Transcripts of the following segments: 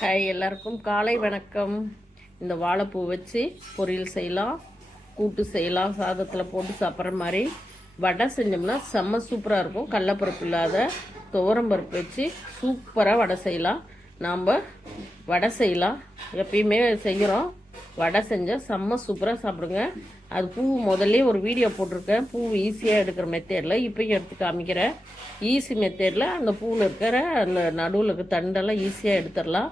Hi, எல்லாருக்கும் காலை வணக்கம். இந்த வாழைப்பூ வச்சு பொரியல் செய்யலாம், கூட்டு செய்யலாம், சாதத்தில் போட்டு சாப்பிட்ற மாதிரி. வடை செஞ்சோம்னா செம்ம சூப்பராக இருக்கும். கடலப்பருப்பு இல்லாத துவரம்பருப்பு வச்சு சூப்பராக வடை செய்யலாம். நாம் வடை செய்யலாம், எப்பயுமே செய்கிறோம். வடை செஞ்சால் செம்ம சூப்பராக சாப்பிடுங்க. அது பூ முதல்ல ஒரு வீடியோ போட்டிருக்கேன், பூ ஈஸியாக எடுக்கிற மெத்தேடில். இப்போயும் எடுத்து காமிக்கிறேன். ஈஸி மெத்தேடில் அந்த பூவில் இருக்கிற அந்த நடுவில் இருக்கிற தண்டெல்லாம் ஈஸியாக எடுத்துடலாம்.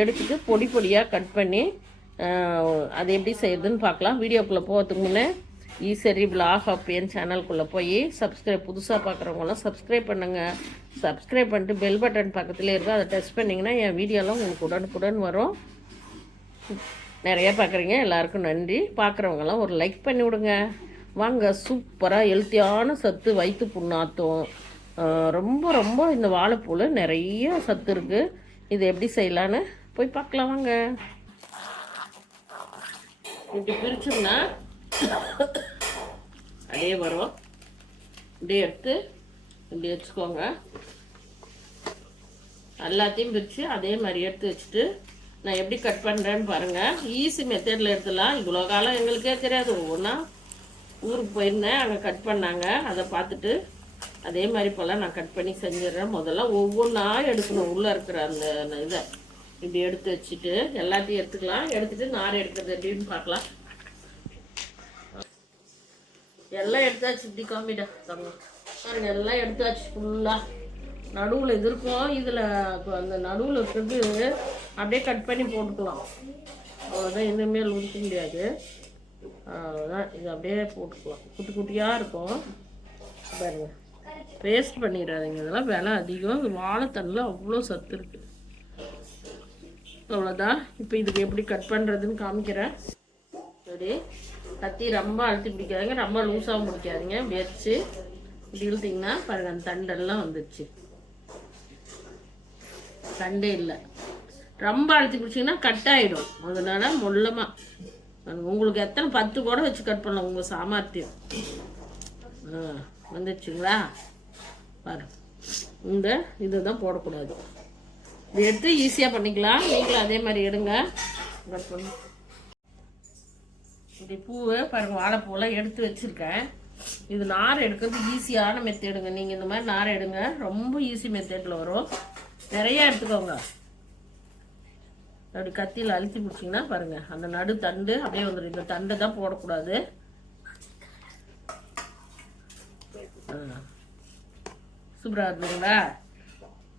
எடுத்துட்டு பொடி பொடியாக கட் பண்ணி அது எப்படி செய்யுதுன்னு பார்க்கலாம். வீடியோக்குள்ளே போகிறதுக்கு முன்னே ஈஸ்வரி விலாக் ஆஃப் என் சேனலுக்குள்ளே போய் புதுசாக பார்க்குறவங்களாம் சப்ஸ்கிரைப் பண்ணுங்கள். சப்ஸ்கிரைப் பண்ணிட்டு பெல் பட்டன் பக்கத்துலேயே இருக்கும், அதை டச் பண்ணிங்கன்னா என் வீடியோலாம் உங்களுக்கு உடனுக்குடன் வரும். நிறையா பார்க்குறீங்க, எல்லாருக்கும் நன்றி. பார்க்குறவங்கலாம் ஒரு லைக் பண்ணி விடுங்க. வாங்க, சூப்பராக ஹெல்த்தியான சத்து, வயிற்று புண்ணாத்தும். ரொம்ப ரொம்ப இந்த வாழைப்பூவில் நிறைய சத்து இருக்குது. இது எப்படி செய்யலான்னு போய் பார்க்கலாம் வாங்க. இப்படி பிரிச்சோம்னா அப்படியே வரும். இப்படியே எடுத்து இப்படி வச்சுக்கோங்க. எல்லாத்தையும் பிரித்து அதே மாதிரி எடுத்து வச்சுட்டு நான் எப்படி கட் பண்ணுறேன்னு பாருங்கள். ஈஸி மெத்தடில் எடுத்துலாம். இவ்வளோ காலம் எங்களுக்கே தெரியாது. ஒவ்வொன்றா ஊருக்கு போயிருந்தேன், அங்கே கட் பண்ணாங்க, அதை பார்த்துட்டு அதே மாதிரி போல் நான் கட் பண்ணி செஞ்சிடுறேன். முதல்ல ஒவ்வொன்றா எடுக்கணும். உள்ளே இருக்கிற அந்த இதை இப்படி எடுத்து வச்சுட்டு எல்லாத்தையும் எடுத்துக்கலாம். எடுத்துட்டு நார் எடுக்கிறது எப்படின்னு பார்க்கலாம். எல்லாம் எடுத்தாச்சு. இப்படி காமிடா தங்க பாருங்க, எல்லாம் எடுத்தாச்சு ஃபுல்லாக. நடுவில் இது இருக்கும், இதில் அந்த நடுவில் இருக்கிறது அப்படியே கட் பண்ணி போட்டுக்கலாம். அவ்வளோதான், இனிமேல் உடுக்க முடியாது. அவ்வளோதான், இது அப்படியே போட்டுக்கலாம். குட்டி குட்டியாக இருக்கும் பாருங்க. வேஸ்ட் பண்ணிடாதீங்க, இதெல்லாம் விலை அதிகம். வாழைத்தண்டில் அவ்வளோ சத்து இருக்குது. அவ்வளோதான். இப்போ இதுக்கு எப்படி கட் பண்ணுறதுன்னு காமிக்கிறேன். சரி, கத்தி ரொம்ப அழுத்தி பிடிக்காதீங்க, ரொம்ப லூஸாகவும் பிடிக்காதீங்க. இப்படி வச்சு இப்படி இழுத்திங்கன்னா பாருங்கள், அந்த தண்டெல்லாம் வந்துடுச்சு. தண்டே இல்லை. ரொம்ப அழுத்தி பிடிச்சிங்கன்னா கட் ஆகிடும். அதனால மொல்லமாக உங்களுக்கு எத்தனை 10 கூட வச்சு கட் பண்ணலாம், உங்கள் சாமர்த்தியம். வந்துடுச்சுங்களா பாரு. இந்த இதுதான் போடக்கூடாது. இது எடுத்து ஈஸியாக பண்ணிக்கலாம். நீங்களும் அதே மாதிரி எடுங்க. கட் பண்ணி இப்படி பூவை பாருங்கள், வாழைப்பூவெல்லாம் எடுத்து வச்சுருக்கேன். இது நார் எடுக்கிறது ஈஸியான மெத்தேடுங்க. நீங்கள் இந்த மாதிரி நார் எடுங்க, ரொம்ப ஈஸி மெத்தேடில் வரும். நிறையா எடுத்துக்கோங்க. அப்படி கத்தியில் அழுத்தி பிடிச்சிங்கன்னா பாருங்கள், அந்த நடு தண்டு அப்படியே வந்துடும். இந்த தண்டு தான் போடக்கூடாது. சூப்பராக இருந்துங்களா?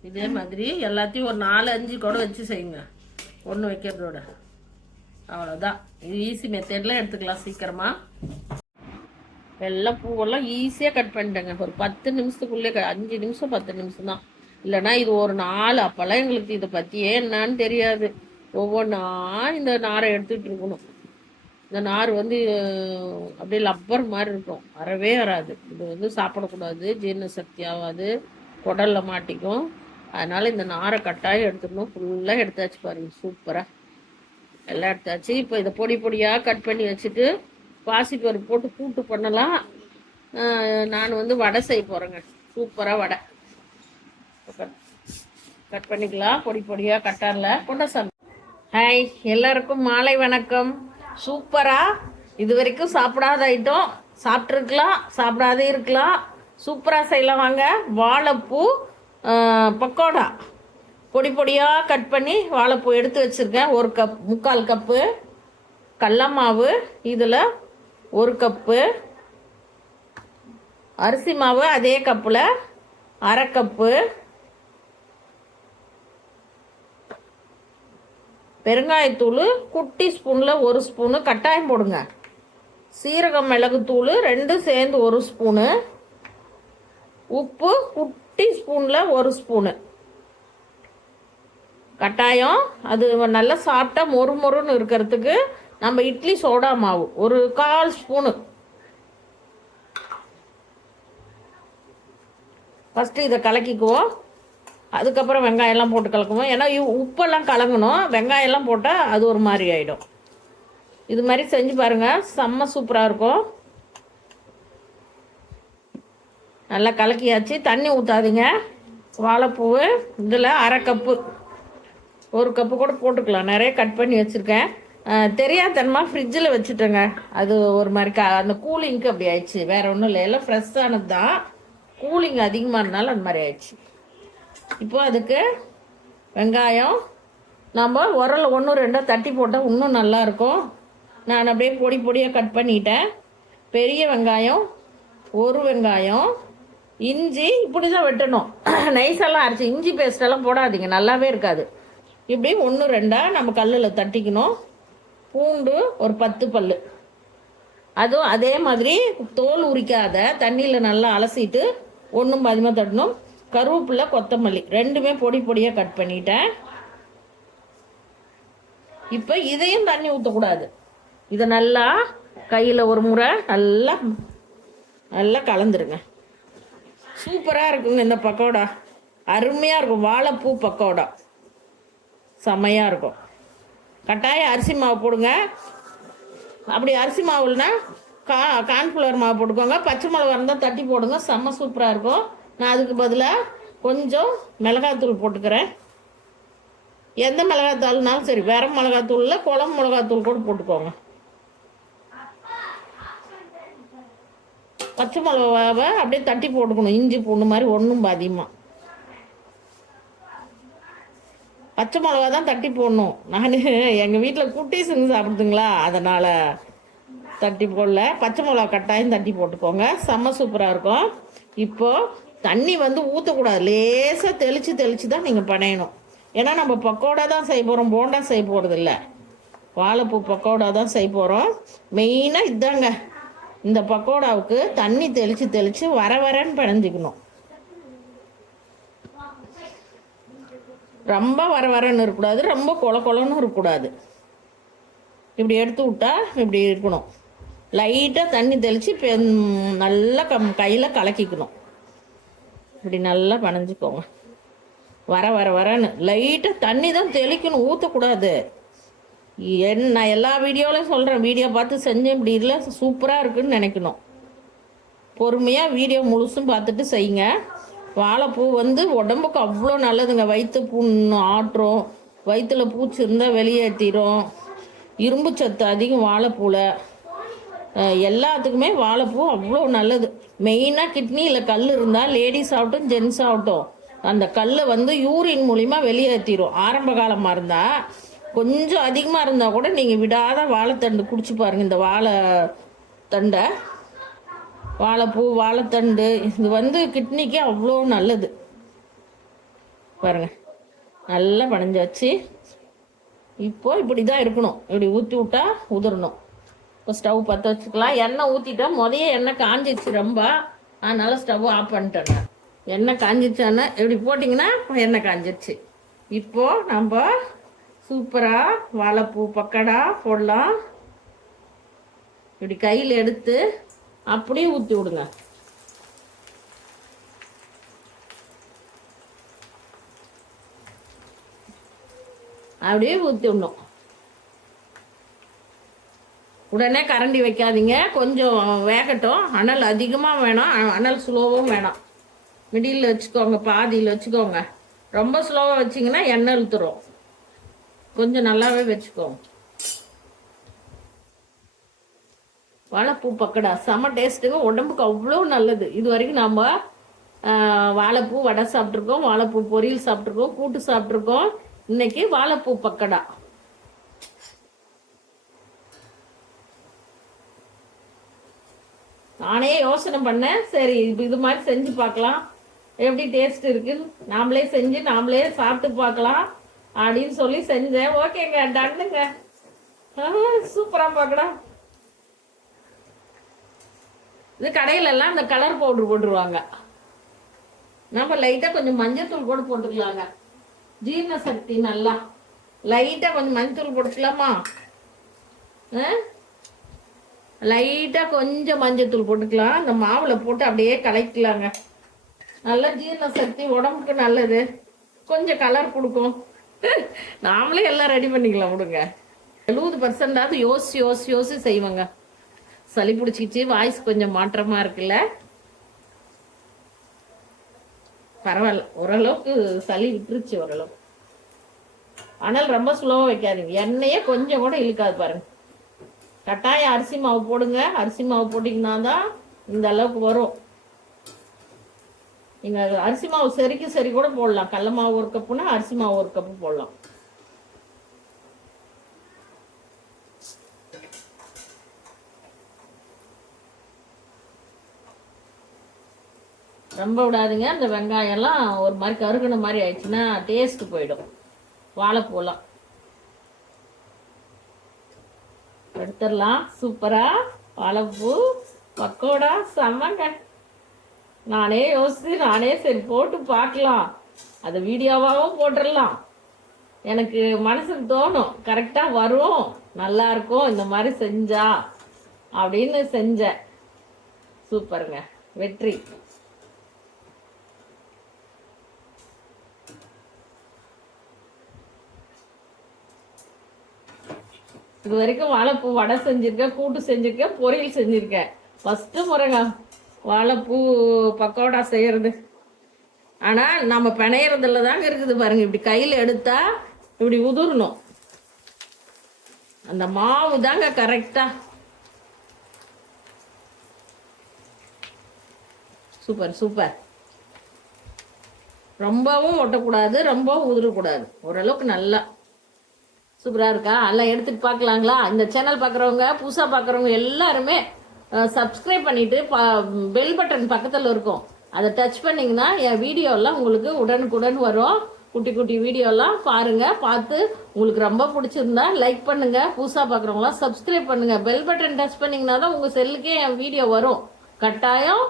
இதே மாதிரி எல்லாத்தையும் ஒரு 4-5 கூட வச்சு செய்யுங்க, ஒன்று வைக்கிறதோட. அவ்வளோதான். இது ஈஸி மெத்தேடில் எடுத்துக்கலாம் சீக்கிரமாக. எல்லாம் பூவெல்லாம் ஈஸியாக கட் பண்ணிட்டேங்க. ஒரு 10 நிமிஷத்துக்குள்ளே 5 நிமிஷம் 10 நிமிஷம் தான். இல்லைனா இது ஒரு 4. அப்போல்லாம் எங்களுக்கு இதை பற்றியே என்னான்னு தெரியாது. ஒவ்வொன்றா இந்த நாரை எடுத்துகிட்டு இருக்கணும். இந்த நார் அப்படியே லப்பர் மாதிரி இருக்கும், வரவே வராது. இது சாப்பிடக்கூடாது, ஜீரண சக்தி ஆகாது, குடலில் மாட்டிக்கும். அதனால் இந்த நாரை கட்டாயம் எடுத்துடணும். ஃபுல்லாக எடுத்தாச்சு பாருங்கள், சூப்பராக எல்லாம் எடுத்தாச்சு. இப்போ இதை பொடி பொடியாக கட் பண்ணி வச்சுட்டு பாசிப்பருப்பு போட்டு கூட்டு பண்ணலாம். நான் வடை செய்ய போகிறேங்க. சூப்பராக வடை கட் பண்ணிக்கலாம். பொடி பொடியாக கட்டாரில் கொண்ட சாமி. ஹாய், எல்லாருக்கும் மாலை வணக்கம். சூப்பராக இது வரைக்கும் சாப்பிடாத ஐட்டம் சாப்பிட்ருக்கலாம், சாப்பிடாதே இருக்கலாம். சூப்பராக செய்யலாம் வாங்க. வாழைப்பூ பக்கோடா பொடி பொடியாக கட் பண்ணி வாழைப்பூ எடுத்து வச்சுருக்கேன். 1 கப் 3/4 கப்பு கடல மாவு, இதில் 1 கப்பு அரிசி மாவு, அதே கப்பில் 1/2 கப்பு பெருங்காயத்தூள், குட்டி ஸ்பூனில் 1 ஸ்பூனு கட்டாயம் போடுங்க. சீரகம் மிளகுத்தூள் 2 சேர்ந்து 1 ஸ்பூனு, உப்பு குட்டி ஸ்பூனில் 1 ஸ்பூனு கட்டாயம். அது நல்லா சாப்பிட்டா மொறு மொறுன்னு இருக்கிறதுக்கு நம்ம இட்லி சோடா மாவு 1/4 ஸ்பூனு. ஃபஸ்ட்டு இதை கலக்கிக்குவோம். அதுக்கப்புறம் வெங்காயம்லாம் போட்டு கலக்குவோம். ஏன்னா உப்பெல்லாம் கலங்கணும், வெங்காயம்லாம் போட்டால் அது ஒரு மாதிரி ஆகிடும். இது மாதிரி செஞ்சு பாருங்கள், செம்ம சூப்பராக இருக்கும். நல்லா கலக்கியாச்சு. தண்ணி ஊற்றாதீங்க. வாழைப்பூவு இதில் 1/2 கப்பு ஒரு கப்பு கூட போட்டுக்கலாம். நிறைய கட் பண்ணி வச்சுருக்கேன். தெரியாதனமா ஃப்ரிட்ஜில் வச்சுட்டேங்க. அது ஒரு மாதிரி அந்த கூலிங்க்கு அப்படி ஆயிடுச்சு. வேறு ஒன்றும் இல்லை, எல்லாம் ஃப்ரெஷ்ஷானது தான். கூலிங் அதிகமாக இருந்தாலும் அந்த மாதிரி ஆயிடுச்சு. இப்போ அதுக்கு வெங்காயம் நம்ம உரல் 1 2 தட்டி போட்டால் இன்னும் நல்லாயிருக்கும். நான் அப்படியே பொடி பொடியாக கட் பண்ணிட்டேன். பெரிய வெங்காயம், ஒரு வெங்காயம், இஞ்சி இப்படி தான் வெட்டணும். நைஸெல்லாம் அரைச்சி இஞ்சி பேஸ்டெல்லாம் போடாதீங்க, நல்லாவே இருக்காது. இப்படி 1 2 நம்ம கல்லில் தட்டிக்கணும். பூண்டு ஒரு 10 பல், அதுவும் அதே மாதிரி தோல் உரிக்காத தண்ணியில் நல்லா அலசிட்டு 1 பாதிமாக தட்டணும். கருவேப்பிலை, கொத்தமல்லி ரெண்டுமே பொடி பொடியாக கட் பண்ணிட்டேன். இப்போ இதையும் தண்ணி ஊற்றக்கூடாது. இதை நல்லா கையில் ஒரு முறை நல்லா நல்லா கலந்துருங்க. சூப்பராக இருக்குங்க இந்த பக்கோடா, அருமையாக இருக்கும். வாழைப்பூ பக்கோடா செம்மையாக இருக்கும். கட்டாயம் அரிசி மாவு போடுங்க. அப்படி அரிசி மாவுலனா கார்ன்ஃப்ளவர் மாவு போட்டுக்கோங்க. பச்சை மிளகா இருந்தால் தட்டி போடுங்க, செம்ம சூப்பராக இருக்கும். நான் அதுக்கு பதிலாக கொஞ்சம் மிளகாத்தூள் போட்டுக்கிறேன். எந்த மிளகாத்தூள்னாலும் சரி, வேற மிளகாத்தூளில் குழம்பு மிளகாத்தூள் கூட போட்டுக்கோங்க. பச்சை மிளகாவை அப்படியே தட்டி போட்டுக்கணும், இஞ்சி பூண்டு மாதிரி 1 பாதியமாக. பச்சை மிளகா தான் தட்டி போடணும். நான் எங்கள் வீட்டில் குட்டீஸுங்க சாப்பிடுதுங்களா, அதனால் தட்டி போடல. பச்சை மிளகா கட்டாயம் தட்டி போட்டுக்கோங்க, செம்ம சூப்பராக இருக்கும். இப்போது தண்ணி வந்து ஊற்றக்கூடாது, லேசாக தெளித்து தான் நீங்கள் பனையணும். ஏன்னா நம்ம பக்கோடா தான் செய்ய போகிறோம், போண்டா செய்ய போகிறதில்ல. வாழைப்பூ பக்கோடா தான் செய்ய போகிறோம். மெயினாக இதாங்க, இந்த பக்கோடாவுக்கு தண்ணி தெளித்து வரன்னு பிணைஞ்சிக்கணும். ரொம்ப வரன்னு இருக்கக்கூடாது, ரொம்ப கொலன்னு இருக்கக்கூடாது. இப்படி எடுத்து விட்டா இப்படி இருக்கணும். லைட்டாக தண்ணி தெளித்து நல்லா கையில் கலக்கிக்கணும். இப்படி நல்லா பனைஞ்சிக்கோங்க. வரன்னு லைட்டாக தண்ணி தான் தெளிக்கணும், ஊற்றக்கூடாது. நான் எல்லா வீடியோலையும் சொல்கிறேன், வீடியோ பார்த்து செஞ்சேன் இப்படி இல்லை சூப்பராக இருக்குதுன்னு நினைக்கணும். பொறுமையாக வீடியோ முழுசும் பார்த்துட்டு செய்யுங்க. வாழைப்பூ வந்து உடம்புக்கு அவ்வளோ நல்லதுங்க. வயிற்று புண்ணு ஆட்டுறோம், வயிற்றில் பூச்சி இருந்தால் வெளியேற்றிடும். இரும்பு சத்து அதிகம் வாழைப்பூவில். எல்லாத்துக்குமே வாழைப்பூ அவ்வளோ நல்லது. மெயினாக கிட்னியில் கல் இருந்தால் லேடிஸ் ஆகட்டும் ஜென்ஸ் ஆகட்டும், அந்த கல்லை வந்து யூரின் மூலிமா வெளியேற்றிடும். ஆரம்ப காலமாக இருந்தால் கொஞ்சம் அதிகமாக இருந்தால் கூட நீங்கள் விடாத வாழைத்தண்டு குடிச்சு பாருங்கள். இந்த வாழைத்தண்டை, வாழைப்பூ வாழைத்தண்டு இது வந்து கிட்னிக்கு அவ்வளோ நல்லது. பாருங்கள், நல்லா பனைஞ்சாச்சு. இப்போ இப்படி தான் இருக்கணும். இப்படி ஊற்றி விட்டா உதிரணும். இப்போ ஸ்டவ் பற்ற வச்சுக்கலாம். எண்ணெய் ஊற்றிட்டேன். எண்ணெய் காஞ்சிச்சு ரொம்ப, அதனால் ஸ்டவ் ஆஃப் பண்ணிட்டேங்க. எண்ணெய் காஞ்சிச்சானே இப்படி போட்டிங்கன்னா எண்ணெய் காஞ்சிடுச்சு. இப்போது நம்ம சூப்பராக வாழைப்பூ பக்கோடா போடலாம். இப்படி கையில் எடுத்து அப்படியே ஊற்றி விடுங்க. அப்படியே ஊற்றி விடணும். உடனே கரண்டி வைக்காதீங்க, கொஞ்சம் வேகட்டும். அனல் அதிகமாக வேணாம், அனல் ஸ்லோவும் வேணாம். மிடில் வச்சுக்கோங்க, பாதியில் வச்சுக்கோங்க. ரொம்ப ஸ்லோவாக வச்சிங்கன்னா எண்ணெய் இழுத்துரும். கொஞ்சம் நல்லாவே வச்சுக்கோங்க. வாழைப்பூ பக்கோடா செம்ம டேஸ்ட்டுங்க, உடம்புக்கு அவ்வளோ நல்லது. இது வரைக்கும் நம்ம வாழைப்பூ வடை சாப்பிட்ருக்கோம், வாழைப்பூ பொரியல் சாப்பிட்ருக்கோம், கூட்டு சாப்பிட்ருக்கோம். இன்னைக்கு வாழைப்பூ பக்கோடா. நானே யோசனை பண்ணேன், சரி இது மாதிரி செஞ்சு பார்க்கலாம், எப்படி டேஸ்ட் இருக்குன்னு நாமளே செஞ்சு நாமளே சாப்பிட்டு பார்க்கலாம் அப்படின்னு சொல்லி செஞ்சேன். ஓகேங்க, டன்னுங்க. சூப்பராக பார்க்கலாம். இது கடையிலெல்லாம் இந்த கலர் பவுடர் போட்டுருவாங்க. நம்ம லைட்டாக கொஞ்சம் மஞ்சத்தூள் கூட போட்டுக்கலாங்க, ஜீரண சக்தி நல்லா. லைட்டாக கொஞ்சம் மஞ்சத்தூள் போட்டுக்கலாமா? லைட்டாக கொஞ்சம் மஞ்சத்தூள் போட்டுக்கலாம். அந்த மாவில் போட்டு அப்படியே கலக்கலாங்க. நல்லா ஜீரண சக்தி, உடம்புக்கு நல்லது, கொஞ்சம் கலர் கொடுக்கும். நாமளே எல்லாம் ரெடி பண்ணிக்கலாம் விடுங்க. 70% யோசி செய்வாங்க. சளி பிடிச்சிக்கிச்சு, வாய்ஸ் கொஞ்சம் மாற்றமா இருக்குல்ல, பரவாயில்ல, ஓரளவுக்கு சளி விட்டுருச்சு ஓரளவு. ஆனால் ரொம்ப ஸ்லோவாக வைக்காதீங்க, எண்ணெயே கொஞ்சம் கூட இழுக்காது பாருங்க. கட்டாயம் அரிசி மாவு போடுங்க. அரிசி மாவு போட்டிங்கன்னா தான் இந்த அளவுக்கு வரும். நீங்கள் அரிசி மாவு சரி கூட போடலாம். கடல மாவு ஒரு கப்புனா அரிசி மாவு ஒரு கப்பு போடலாம். ரொம்ப விடாதுங்க. அந்த வெங்காயம்லாம் ஒரு மாதிரி கருகுன மாதிரி ஆயிடுச்சுன்னா டேஸ்ட் போயிடும். வாழைப்பூலாம் எடுத்துடலாம். சூப்பரா வாழைப்பூ பக்கோடா செம்மங்க. நானே யோசிச்சு நானே சரி போட்டு பார்க்கலாம், அதை வீடியோவாகவும் போட்டுடலாம். எனக்கு மனசுக்கு தோணும் கரெக்டாக வரும், நல்லா இருக்கும் இந்த மாதிரி செஞ்சா அப்படின்னு செஞ்சேன். சூப்பருங்க, வெற்றி. இது வரைக்கும் வாழைப்பூ வடை செஞ்சுருக்கேன், கூட்டு செஞ்சுருக்கேன், பொரியல் செஞ்சுருக்கேன். ஃபஸ்ட்டு முறைங்க வாழைப்பூ பக்கோடா செய்கிறது. ஆனால் நம்ம பிணையறதுல தாங்க இருக்குது பாருங்க. இப்படி கையில் எடுத்தா இப்படி உதிரணும். அந்த மாவு தாங்க கரெக்டாக. Super super. ரொம்பவும் ஒட்டக்கூடாது, ரொம்பவும் உதிரக்கூடாது, ஓரளவுக்கு நல்லா சூப்பராக இருக்கா. எல்லாம் எடுத்துகிட்டு பார்க்கலாங்களா? இந்த சேனல் பார்க்குறவங்க, புதுசாக பார்க்குறவங்க எல்லாருமே சப்ஸ்கிரைப் பண்ணிவிட்டு பெல் பட்டன் பக்கத்தில் இருக்கும், அதை டச் பண்ணிங்கன்னா என் வீடியோலாம் உங்களுக்கு உடனுக்குடன் வரும். குட்டி குட்டி வீடியோலாம் பாருங்கள். பார்த்து உங்களுக்கு ரொம்ப பிடிச்சிருந்தா லைக் பண்ணுங்கள். புதுசாக பார்க்குறவங்களாம் சப்ஸ்கிரைப் பண்ணுங்கள். பெல் பட்டன் டச் பண்ணிங்கன்னா தான் உங்கள் செல்லுக்கே என் வீடியோ வரும். கட்டாயம்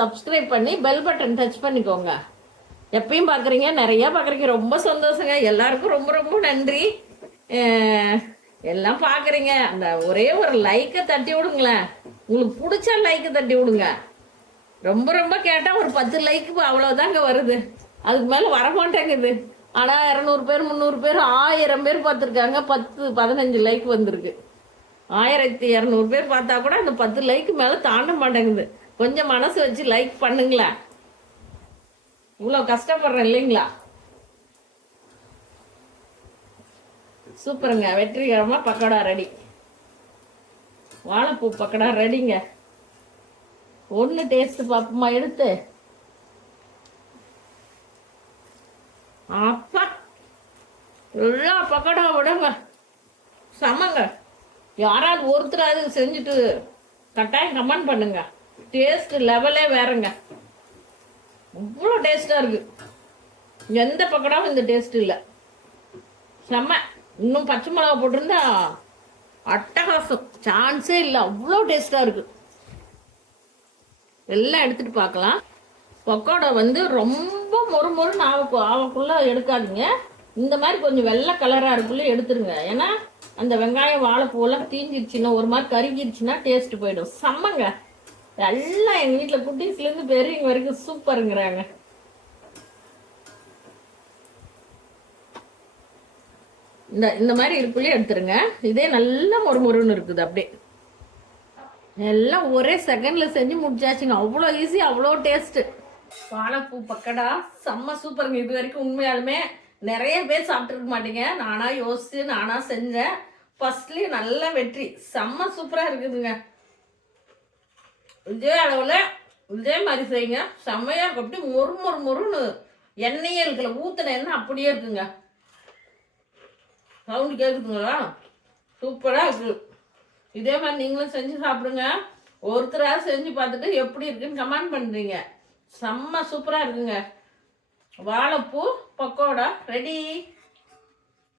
சப்ஸ்கிரைப் பண்ணி பெல் பட்டன் டச் பண்ணிக்கோங்க. எப்பயும் பார்க்குறீங்க, நிறையா பார்க்குறீங்க, ரொம்ப சந்தோஷங்க. எல்லாருக்கும் ரொம்ப ரொம்ப நன்றி. எல்லாம் பார்க்குறீங்க, அந்த ஒரே ஒரு லைக்கை தட்டி விடுங்களேன். உங்களுக்கு பிடிச்சா லைக்கை தட்டி விடுங்க. ரொம்ப ரொம்ப கேட்டால் ஒரு 10 லைக்கு அவ்வளோதாங்க வருது, அதுக்கு மேலே வரமாட்டேங்குது. ஆனால் 200 பேர் 300 பேர் 1000 பேர் பார்த்துருக்காங்க, 10-15 லைக் வந்திருக்கு. 1200 பேர் பார்த்தா கூட அந்த 10 லைக்கு மேலே தாண்ட மாட்டேங்குது. கொஞ்சம் மனசு வச்சு லைக் பண்ணுங்களேன். இவ்வளோ கஷ்டப்படுறேன் இல்லைங்களா? சூப்பருங்க, வெற்றிகரமாக பக்கோடா ரெடி. வாழைப்பூ பக்கோடா ரெடிங்க. ஒன்று டேஸ்ட் பார்ப்போமா எடுத்து? அப்பா எல்லா பக்கோடா விடுங்க, செமங்க. யாராவது ஒருத்தராது செஞ்சுட்டு கட்டாயம் கமெண்ட் பண்ணுங்க. டேஸ்ட் லெவலே வேறங்க, அவ்வளோ டேஸ்டாக இருக்கு. எந்த பக்கோடாவும் இந்த டேஸ்ட் இல்லை, செம்ம. இன்னும் பச்சை மிளகா போட்டிருந்தா அட்டகாசம், சான்ஸே இல்லை, அவ்வளோ டேஸ்டாக இருக்குது. எல்லாம் எடுத்துகிட்டு பார்க்கலாம். பக்கோடா வந்து ரொம்ப மொறு ஆவக்குள்ளே எடுக்காதீங்க. இந்த மாதிரி கொஞ்சம் வெள்ளை கலராக இருக்குள்ளே எடுத்துருங்க. ஏன்னா அந்த வெங்காயம் வாழைப்பூவெல்லாம் தீஞ்சிருச்சுன்னா ஒரு மாதிரி கருகிருச்சுன்னா டேஸ்ட்டு போயிடும். செம்மங்க. எல்லாம் எங்கள் வீட்டில் குட்டீஸ்லேருந்து பெரியவங்க வரைக்கும் சூப்பருங்கிறாங்க. இந்த மாதிரி இருக்குள்ளே எடுத்துருங்க. இதே நல்லா மொறுமொறுன்னு இருக்குது. அப்படியே எல்லாம் ஒரே செகண்டில் செஞ்சு முடிச்சாச்சுங்க. அவ்வளோ ஈஸி, அவ்வளோ டேஸ்ட்டு. வாழைப்பூ பக்கோடா செம்ம சூப்பருங்க. இது வரைக்கும் உண்மையாலுமே நிறைய பேர் சாப்பிட்ருக்க மாட்டீங்க. நானாக யோசிச்சு நானாக செஞ்சேன். ஃபர்ஸ்ட்லேயே நல்ல வெற்றி, செம்ம சூப்பராக இருக்குதுங்க. இதே அளவில் இதே மாதிரி செய்யுங்க, செம்மையாக இருக்கும். அப்படி மொறுன்னு எண்ணெயே இருக்குல்ல, ஊற்றின எண்ணெய் அப்படியே இருக்குங்க. சவுண்டு கேட்குதுங்களா? சூப்பராக இருக்குது. இதே மாதிரி நீங்களும் செஞ்சு சாப்பிடுங்க. ஒருத்தராக செஞ்சு பார்த்துட்டு எப்படி இருக்குன்னு கமெண்ட் பண்ணுறீங்க. செம்ம சூப்பராக இருக்குங்க. வாழைப்பூ பக்கோடா ரெடி.